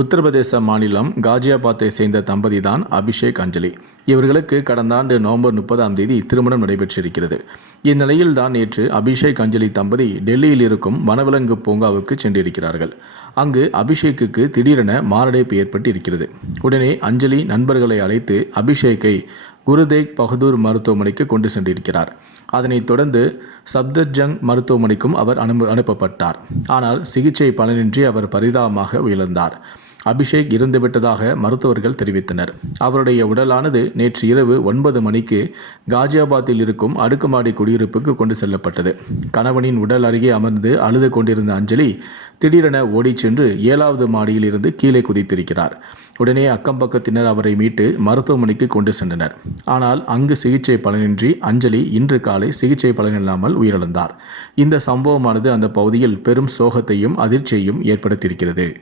உத்தரப்பிரதேச மாநிலம் காஜியாபாத்தை சேர்ந்த தம்பதி தான் அபிஷேக் அஞ்சலி. இவர்களுக்கு கடந்த ஆண்டு நவம்பர் முப்பதாம் தேதி திருமணம் நடைபெற்றிருக்கிறது. இந்நிலையில் தான் நேற்று அபிஷேக் அஞ்சலி தம்பதி டெல்லியில் இருக்கும் வனவிலங்கு பூங்காவுக்கு சென்றிருக்கிறார்கள். அங்கு அபிஷேக்குக்கு திடீரென மாரடைப்பு ஏற்பட்டு இருக்கிறது உடனே அஞ்சலி நண்பர்களை அழைத்து அபிஷேக்கை குருதேக் பகதூர் மருத்துவமனைக்கு கொண்டு சென்றிருக்கிறார். அதனைத் தொடர்ந்து சப்தர்ஜங் மருத்துவமனைக்கும் அவர் அனு அனுப்பப்பட்டார். ஆனால் சிகிச்சை பலனின்றி அவர் பரிதாபமாக உயர்ந்தார் அபிஷேக் இறந்துவிட்டதாக மருத்துவர்கள் தெரிவித்தனர். அவருடைய உடலானது நேற்று இரவு ஒன்பது மணிக்கு காஜியாபாத்தில் இருக்கும் அடுக்குமாடி குடியிருப்புக்கு கொண்டு செல்லப்பட்டது. கணவனின் உடல் அருகே அமர்ந்து அழுது கொண்டிருந்த அஞ்சலி திடீரென ஓடிச் சென்று ஏழாவது மாடியில் இருந்து கீழே குதித்திருக்கிறார். உடனே அக்கம்பக்கத்தினர் அவரை மீட்டு மருத்துவமனைக்கு கொண்டு சென்றனர். ஆனால் அங்கு சிகிச்சை பலனின்றி அஞ்சலி இன்று காலை சிகிச்சை பலனில்லாமல் உயிரிழந்தார். இந்த சம்பவமானது அந்த பகுதியில் பெரும் சோகத்தையும் அதிர்ச்சியையும் ஏற்படுத்தியிருக்கிறது.